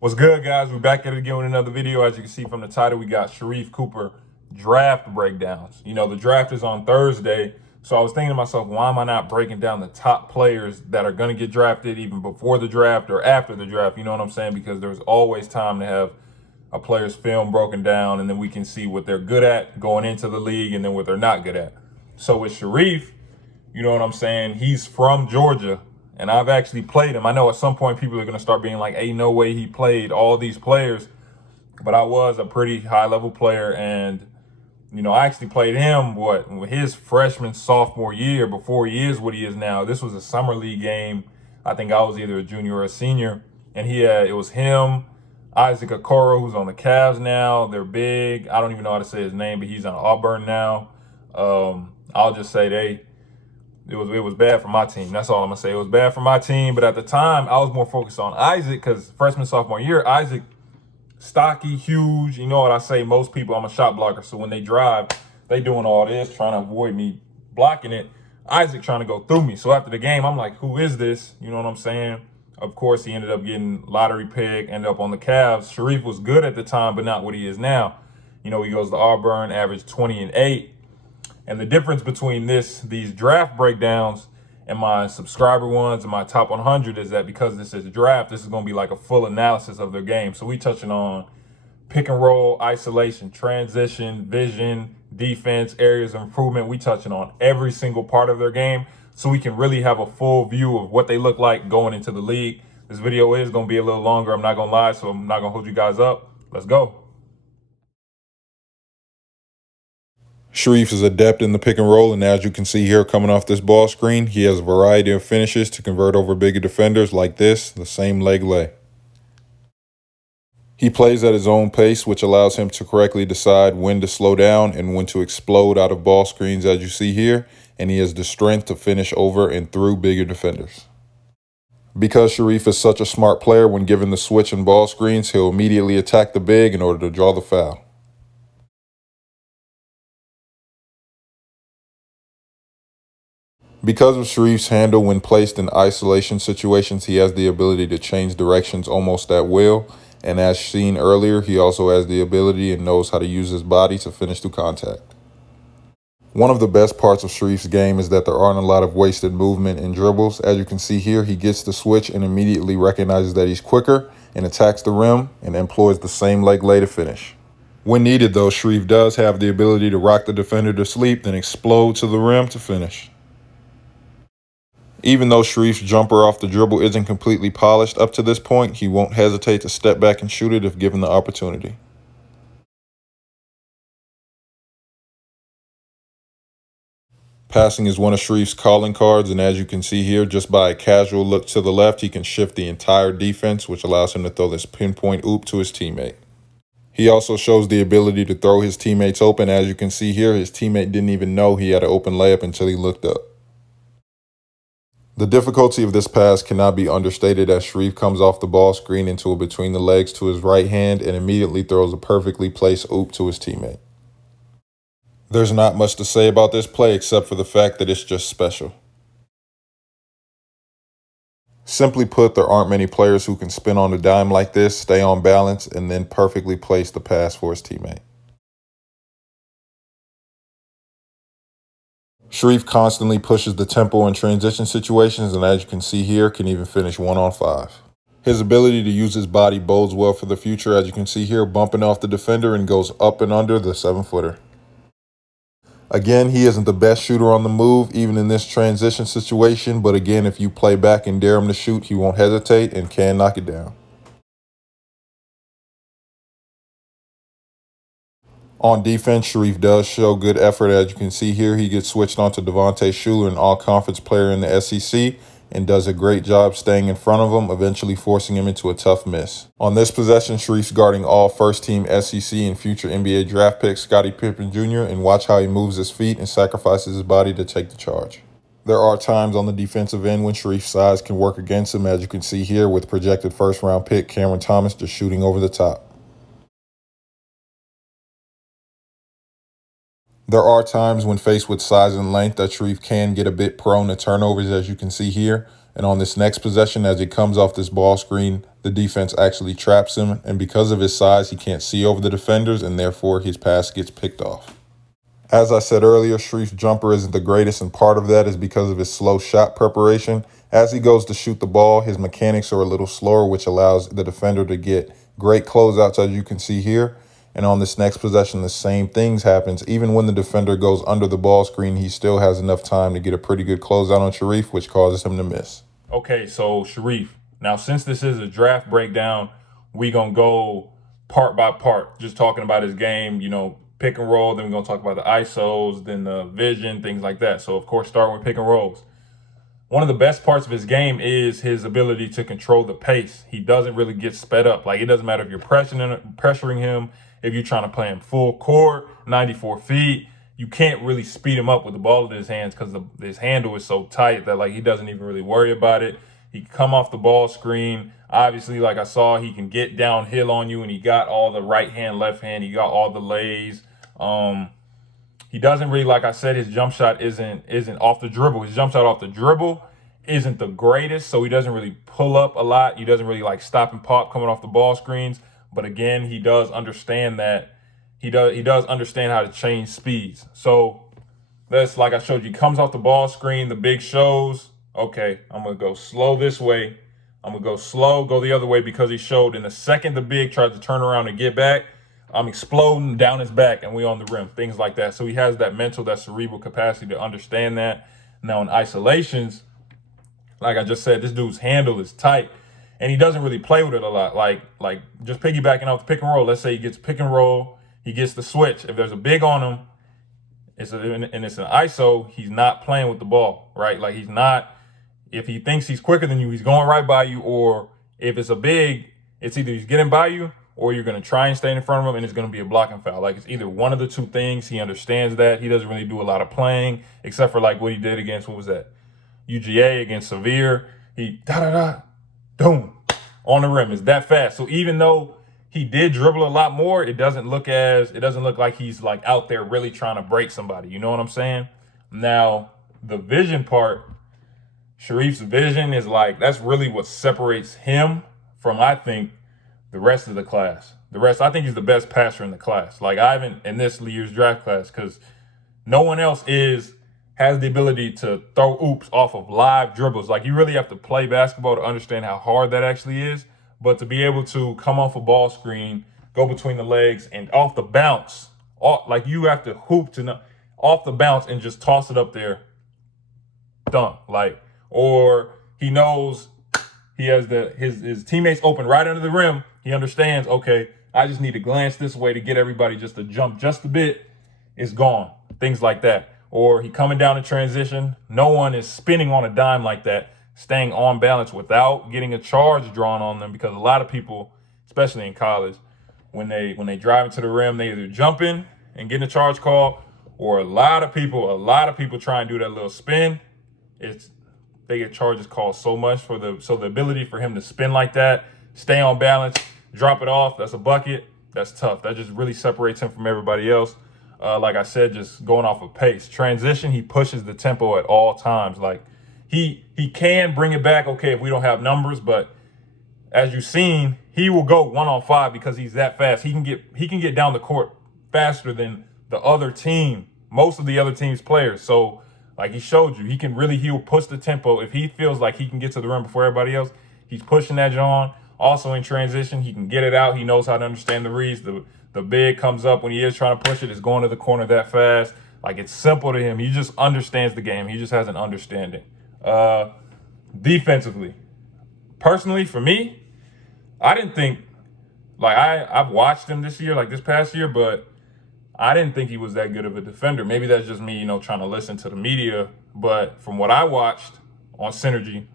What's good, guys? We're back at it again with another video. As you can see from the title, we got Sharife Cooper draft breakdowns. You know, the draft is on Thursday, so I was thinking to myself, why am I not breaking down the top players that are going to get drafted even before the draft or after the draft? You know what I'm saying? Because there's always time to have a player's film broken down, and then we can see what they're good at going into the league and then what they're not good at. So with Sharife, you know what I'm saying? He's from Georgia, and I've actually played him. I know at some point people are going to start being like, hey, no way he played all these players. But I was a pretty high-level player, and, you know, I actually played him, his freshman, sophomore year before he is what he is now. This was a summer league game. I think I was either a junior or a senior. And it was him, Isaac Okoro, who's on the Cavs now. They're big. I don't even know how to say his name, but he's on Auburn now. I'll just say it was bad for my team. That's all I'm gonna say. It was bad for my team. But at the time, I was more focused on Isaac because freshman, sophomore year, Isaac, stocky, huge. You know what I say? Most people, I'm a shot blocker. So when they drive, they doing all this, trying to avoid me blocking it. Isaac trying to go through me. So after the game, I'm like, who is this? You know what I'm saying? Of course, he ended up getting lottery pick, ended up on the Cavs. Sharife was good at the time, but not what he is now. You know, he goes to Auburn, averaged 20 and 8. And the difference between these draft breakdowns and my subscriber ones and my top 100 is that because this is a draft, this is going to be like a full analysis of their game. So we touching on pick and roll, isolation, transition, vision, defense, areas of improvement. We touching on every single part of their game so we can really have a full view of what they look like going into the league. This video is going to be a little longer. I'm not going to lie, so I'm not going to hold you guys up. Let's go. Sharife is adept in the pick and roll, and as you can see here coming off this ball screen, he has a variety of finishes to convert over bigger defenders like this, the same leg lay. He plays at his own pace, which allows him to correctly decide when to slow down and when to explode out of ball screens as you see here, and he has the strength to finish over and through bigger defenders. Because Sharife is such a smart player, when given the switch and ball screens, he'll immediately attack the big in order to draw the foul. Because of Sharife's handle when placed in isolation situations, he has the ability to change directions almost at will. And as seen earlier, he also has the ability and knows how to use his body to finish through contact. One of the best parts of Sharife's game is that there aren't a lot of wasted movement and dribbles. As you can see here, he gets the switch and immediately recognizes that he's quicker and attacks the rim and employs the same leg lay to finish. When needed though, Sharife does have the ability to rock the defender to sleep, then explode to the rim to finish. Even though Sharife's jumper off the dribble isn't completely polished up to this point, he won't hesitate to step back and shoot it if given the opportunity. Passing is one of Sharife's calling cards, and as you can see here, just by a casual look to the left, he can shift the entire defense, which allows him to throw this pinpoint oop to his teammate. He also shows the ability to throw his teammates open. As you can see here, his teammate didn't even know he had an open layup until he looked up. The difficulty of this pass cannot be understated as Sharife comes off the ball screen into a between the legs to his right hand and immediately throws a perfectly placed oop to his teammate. There's not much to say about this play except for the fact that it's just special. Simply put, there aren't many players who can spin on a dime like this, stay on balance, and then perfectly place the pass for his teammate. Sharife constantly pushes the tempo in transition situations, and as you can see here, can even finish 1-on-5. His ability to use his body bodes well for the future, as you can see here, bumping off the defender and goes up and under the 7-footer. Again, he isn't the best shooter on the move, even in this transition situation, but again, if you play back and dare him to shoot, he won't hesitate and can knock it down. On defense, Sharife does show good effort. As you can see here, he gets switched on to Devontae Shuler, an all-conference player in the SEC, and does a great job staying in front of him, eventually forcing him into a tough miss. On this possession, Sharife's guarding all first-team SEC and future NBA draft pick Scottie Pippen Jr., and watch how he moves his feet and sacrifices his body to take the charge. There are times on the defensive end when Sharife's size can work against him, as you can see here with projected first-round pick Cameron Thomas just shooting over the top. There are times when faced with size and length that Sharife can get a bit prone to turnovers, as you can see here. And on this next possession, as he comes off this ball screen, the defense actually traps him, and because of his size, he can't see over the defenders, and therefore his pass gets picked off. As I said earlier, Sharife's jumper isn't the greatest, and part of that is because of his slow shot preparation. As he goes to shoot the ball, his mechanics are a little slower, which allows the defender to get great closeouts, as you can see here. And on this next possession, the same things happens. Even when the defender goes under the ball screen, he still has enough time to get a pretty good closeout on Sharife, which causes him to miss. Okay, so Sharife, now since this is a draft breakdown, we gonna go part by part, just talking about his game, pick and roll, then we're gonna talk about the ISOs, then the vision, things like that. So of course, starting with pick and rolls. One of the best parts of his game is his ability to control the pace. He doesn't really get sped up. Like, it doesn't matter if you're pressuring him, if you're trying to play him full court, 94 feet, you can't really speed him up with the ball in his hands because his handle is so tight that, like, he doesn't even really worry about it. He can come off the ball screen. Obviously, like I saw, he can get downhill on you, and he got all the right hand, left hand. He got all the lays. He doesn't really, like I said, his jump shot isn't off the dribble. His jump shot off the dribble isn't the greatest, so he doesn't really pull up a lot. He doesn't really like stop and pop coming off the ball screens. But again, he does understand that he does understand how to change speeds. So that's, like I showed you, he comes off the ball screen, the big shows. Okay, I'm gonna go slow this way. I'm gonna go slow, go the other way, because he showed in the second the big tried to turn around and get back, I'm exploding down his back and we on the rim, things like that. So he has that mental, that cerebral capacity to understand that. Now in isolations, like I just said, this dude's handle is tight and he doesn't really play with it a lot. Like just piggybacking off the pick and roll. Let's say he gets pick and roll, he gets the switch. If there's a big on him, it's an ISO, he's not playing with the ball, right? Like, he's not, if he thinks he's quicker than you, he's going right by you. Or if it's a big, it's either he's getting by you or you're going to try and stay in front of him and it's going to be a blocking foul. Like, it's either one of the two things. He understands that. He doesn't really do a lot of playing, except for like what he did against, what was that? UGA against Severe. He boom, on the rim. It's that fast. So even though he did dribble a lot more, it doesn't look like he's like out there really trying to break somebody. You know what I'm saying? Now, the vision part, Sharife's vision is like, that's really what separates him from, I think, the rest of the class. I think he's the best passer in the class. Like, I haven't, in this year's draft class, because no one else has the ability to throw oops off of live dribbles. Like, you really have to play basketball to understand how hard that actually is. But to be able to come off a ball screen, go between the legs, and off the bounce, like, you have to hoop to know, off the bounce and just toss it up there, dunk. Like, or he knows he has his teammates open right under the rim. He understands, okay, I just need to glance this way to get everybody just to jump just a bit. It's gone. Things like that. Or he coming down in transition. No one is spinning on a dime like that, staying on balance without getting a charge drawn on them, because a lot of people, especially in college, when they drive into the rim, they either jump in and get a charge call, or a lot of people try and do that little spin. They get charges called so much so the ability for him to spin like that, stay on balance, drop it off, that's a bucket. That's tough. That just really separates him from everybody else. Like I said, just going off of pace. Transition, he pushes the tempo at all times. Like, he can bring it back, okay, if we don't have numbers, but as you've seen, he will go 1-on-5 because he's that fast. He can get down the court faster than the other team, most of the other team's players. So, like he showed you, he'll push the tempo. If he feels like he can get to the rim before everybody else, he's pushing that on. Also in transition, he can get it out. He knows how to understand the reads. The big comes up when he is trying to push it. It's going to the corner that fast. Like, it's simple to him. He just understands the game. He just has an understanding. Defensively, personally, for me, I didn't think, like, I've watched him this year, like this past year, but I didn't think he was that good of a defender. Maybe that's just me, trying to listen to the media. But from what I watched on Synergy,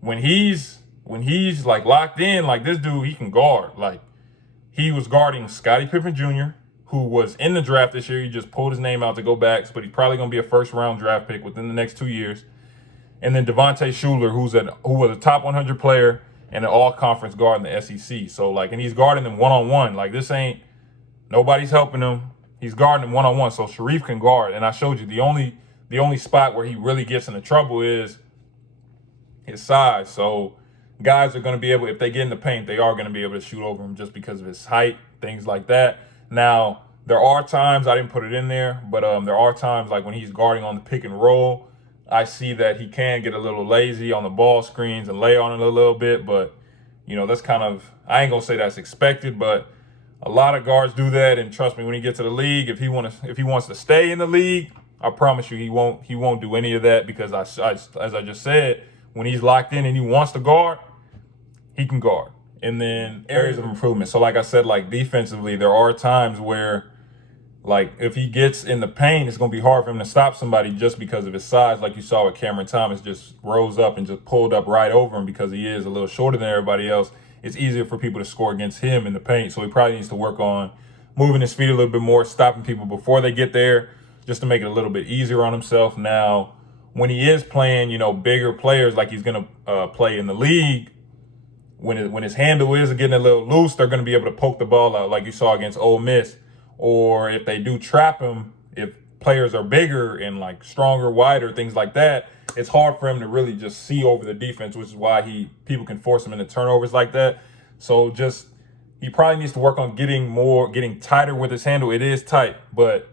when he's like locked in, like, this dude, he can guard. Like, he was guarding Scottie Pippen Jr., who was in the draft this year. He just pulled his name out to go back, but he's probably going to be a first-round draft pick within the next 2 years. And then Devontae Shuler, who was a top 100 player and an all-conference guard in the SEC. So, like, and he's guarding them one-on-one. Like, nobody's helping him. He's guarding them one-on-one, so Sharife can guard. And I showed you the only spot where he really gets into trouble is his size. So guys are going to be able, if they get in the paint, they are going to be able to shoot over him just because of his height, things like that. Now, there are times, I didn't put it in there, but there are times like when he's guarding on the pick and roll, I see that he can get a little lazy on the ball screens and lay on it a little bit. But, you know, that's kind of, I ain't going to say that's expected, but a lot of guards do that. And trust me, when he gets to the league, if he wants to stay in the league, I promise you he won't do any of that, because as I just said, when he's locked in and he wants to guard, he can guard. And then areas of improvement. So like I said, like defensively, there are times where, like, if he gets in the paint, it's going to be hard for him to stop somebody just because of his size. Like you saw with Cameron Thomas, just rose up and just pulled up right over him because he is a little shorter than everybody else. It's easier for people to score against him in the paint. So he probably needs to work on moving his feet a little bit more, stopping people before they get there, just to make it a little bit easier on himself. Now, when he is playing, you know, bigger players like he's going to play in the league, when his handle is getting a little loose, they're going to be able to poke the ball out like you saw against Ole Miss. Or if they do trap him, if players are bigger and like stronger, wider, things like that, it's hard for him to really just see over the defense, which is why people can force him into turnovers like that. So he probably needs to work on getting tighter with his handle. It is tight, but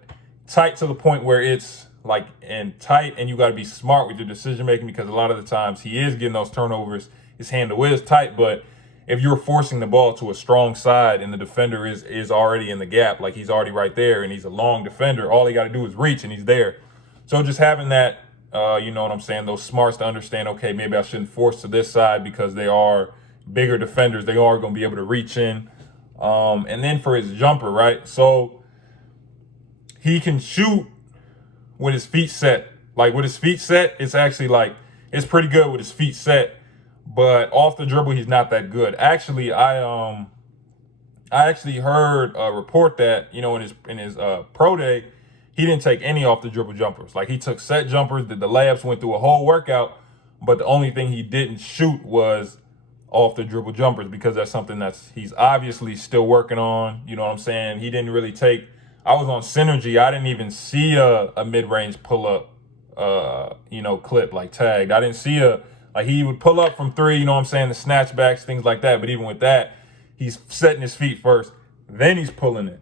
tight to the point where it's like, and tight, and you got to be smart with your decision making, because a lot of the times he is getting those turnovers. His handle is tight, but if you're forcing the ball to a strong side and the defender is already in the gap, like he's already right there and he's a long defender, all he got to do is reach and he's there. So just having that, you know what I'm saying, those smarts to understand, okay, maybe I shouldn't force to this side because they are bigger defenders. They are going to be able to reach in. And then for his jumper, right? So he can shoot with his feet set. Like with his feet set, it's actually like, it's pretty good with his feet set. But off the dribble, he's not that good. Actually, I actually heard a report that, you know, in his pro day, he didn't take any off the dribble jumpers. Like he took set jumpers, did the layups, went through a whole workout, but the only thing he didn't shoot was off the dribble jumpers, because that's something he's obviously still working on. You know what I'm saying? He didn't really take. I was on Synergy. I didn't even see a mid-range pull-up, clip like tagged. I didn't see like he would pull up from three, you know what I'm saying, the snatchbacks, things like that. But even with that, he's setting his feet first, then he's pulling it.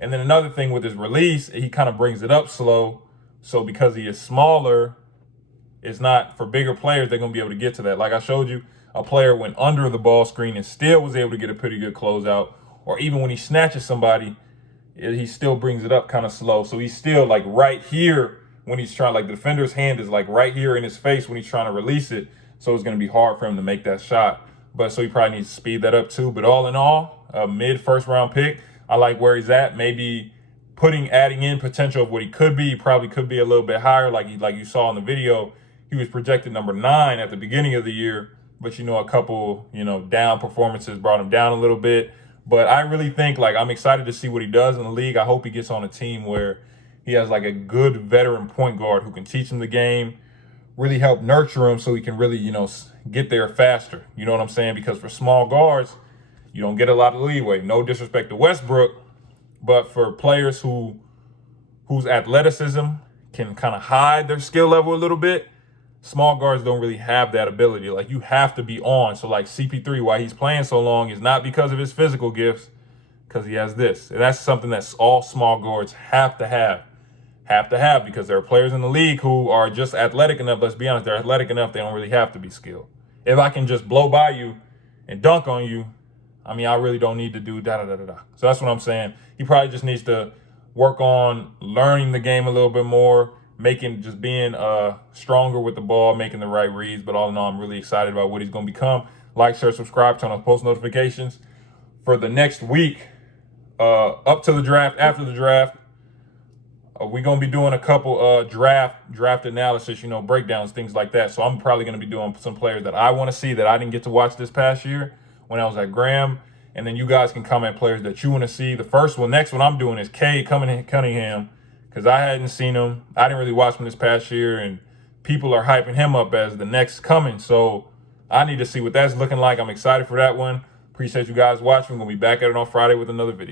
And then another thing with his release, he kind of brings it up slow. So because he is smaller, it's not, for bigger players, they're going to be able to get to that. Like I showed you, a player went under the ball screen and still was able to get a pretty good closeout. Or even when he snatches somebody, he still brings it up kind of slow. So he's still like right here when he's trying, like the defender's hand is like right here in his face when he's trying to release it. So it's going to be hard for him to make that shot. But so he probably needs to speed that up too. But all in all, a mid-first round pick. I like where he's at. Maybe adding in potential of what he could be. He probably could be a little bit higher. Like you saw in the video, he was projected number 9 at the beginning of the year. But, you know, a couple, down performances brought him down a little bit. But I really think, like, I'm excited to see what he does in the league. I hope he gets on a team where he has, like, a good veteran point guard who can teach him the game, really help nurture him so he can really, get there faster. You know what I'm saying? Because for small guards, you don't get a lot of leeway. No disrespect to Westbrook, but for players whose athleticism can kind of hide their skill level a little bit, small guards don't really have that ability. Like, you have to be on. So, like, CP3, why he's playing so long is not because of his physical gifts, because he has this. And that's something that all small guards have to have. Because there are players in the league who are just athletic enough. Let's be honest, they're athletic enough, they don't really have to be skilled. If I can just blow by you and dunk on you, I mean, I really don't need to do da-da-da-da-da. So that's what I'm saying. He probably just needs to work on learning the game a little bit more, being stronger with the ball, making the right reads. But all in all, I'm really excited about what he's going to become. Like, share, subscribe, turn on post notifications. For the next week, up to the draft, after the draft, we're going to be doing a couple draft analysis, breakdowns, things like that. So I'm probably going to be doing some players that I want to see that I didn't get to watch this past year when I was at Graham. And then you guys can comment players that you want to see. Next one I'm doing is Cade Cunningham, because I hadn't seen him. I didn't really watch him this past year, and people are hyping him up as the next coming. So I need to see what that's looking like. I'm excited for that one. Appreciate you guys watching. We're going to be back at it on Friday with another video.